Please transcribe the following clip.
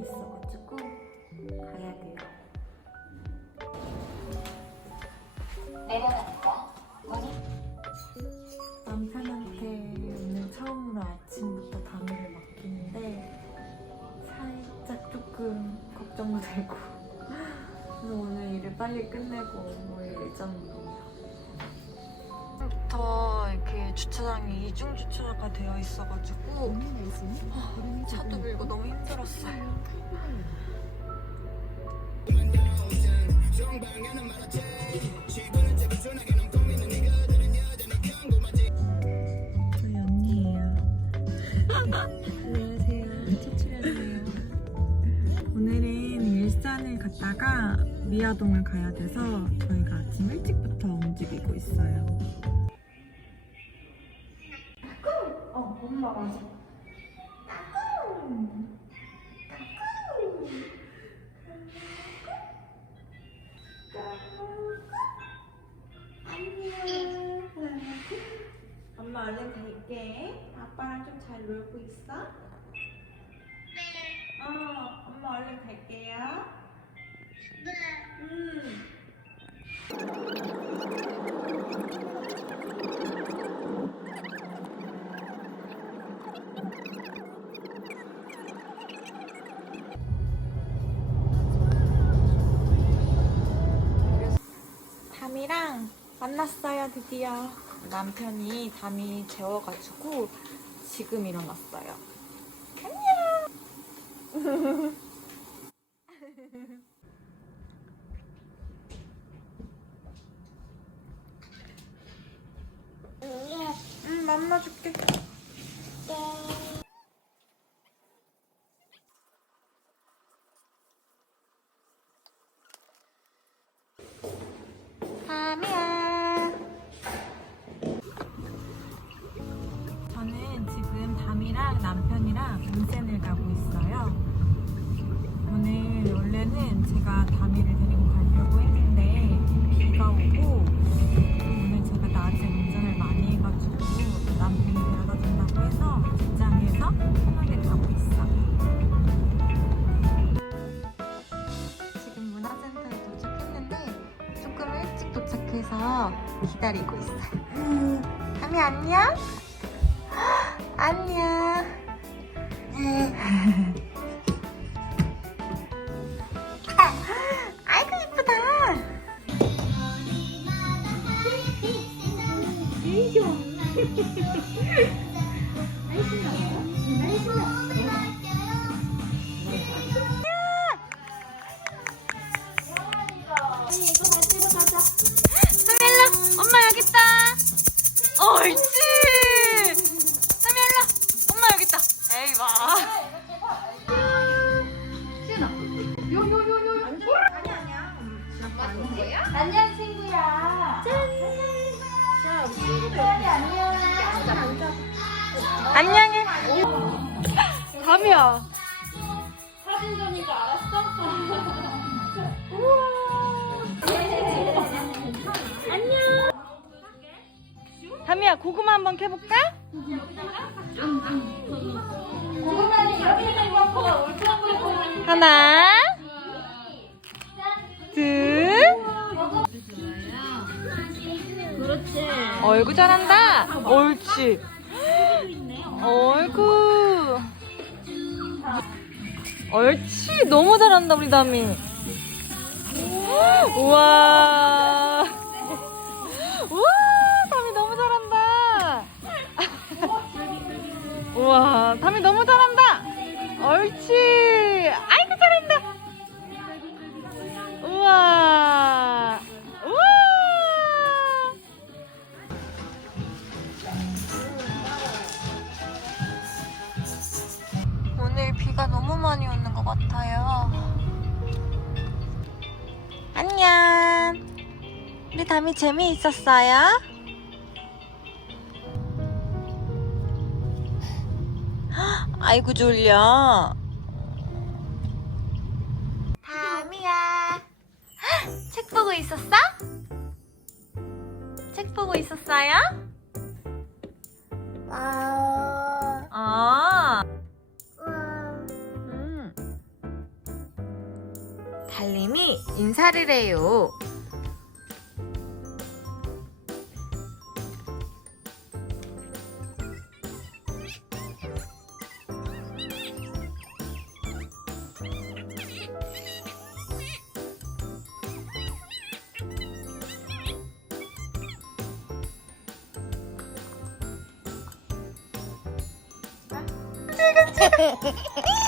있어가지고 가야 돼요. 내려갑니다. 남편한테 오늘 처음으로 아침부터 담요를 맡기는데 살짝 조금 걱정도 되고 그래서 오늘 일을 빨리 끝내고 올 예정이에 주차장이 이중 주차가 되어 있어가지고 차도 밀고 너무 힘들었어요. 오늘은 일산을 갔다가 미아동을 가야 돼서 저희가 아침 일찍부터 움직이고 있어요. 엄마 맞아. 엄마 얼른 갈게. 아빠랑 좀 잘 놀고 있어? 네. 어, 엄마 얼른 갈게요. 네. 음. 만났어요 드디어. 남편이 담이 재워가지고 지금 일어났어요. 안녕! 응 만나줄게. 담 온센을 가고 있어요. 오늘 원래는 제가 담이를 데리고 가려고 했는데 비가 오고 오늘 제가 낮에 운전을 많이 해가지고 남편이 데려다 준다고 해서 직장에서 편하게 가고 있어. 지금 문화센터에 도착했는데 조금 일찍 도착해서 기다리고 있어요. 담이 안녕? 안녕. 아이고 이쁘다. 카멜라, 안녕 친구야. 안녕해. 담이야. 사진전인 줄 알았어? 담이야 고구마 한번 캐볼까? 고구마는 여기를 놓고 울트라불 하나, 어이구 잘한다. 옳지. 어이구. 옳지. 너무 잘한다 우리 담이. 우와. 우와 담이 너무 잘한다. 우와 담이 너무 잘한다. 옳지. 같아요. 안녕. 우리 담이 재미있었어요? 아이고 졸려. 담이야. 책 보고 있었어? 책 보고 있었어요? 인사를 해요.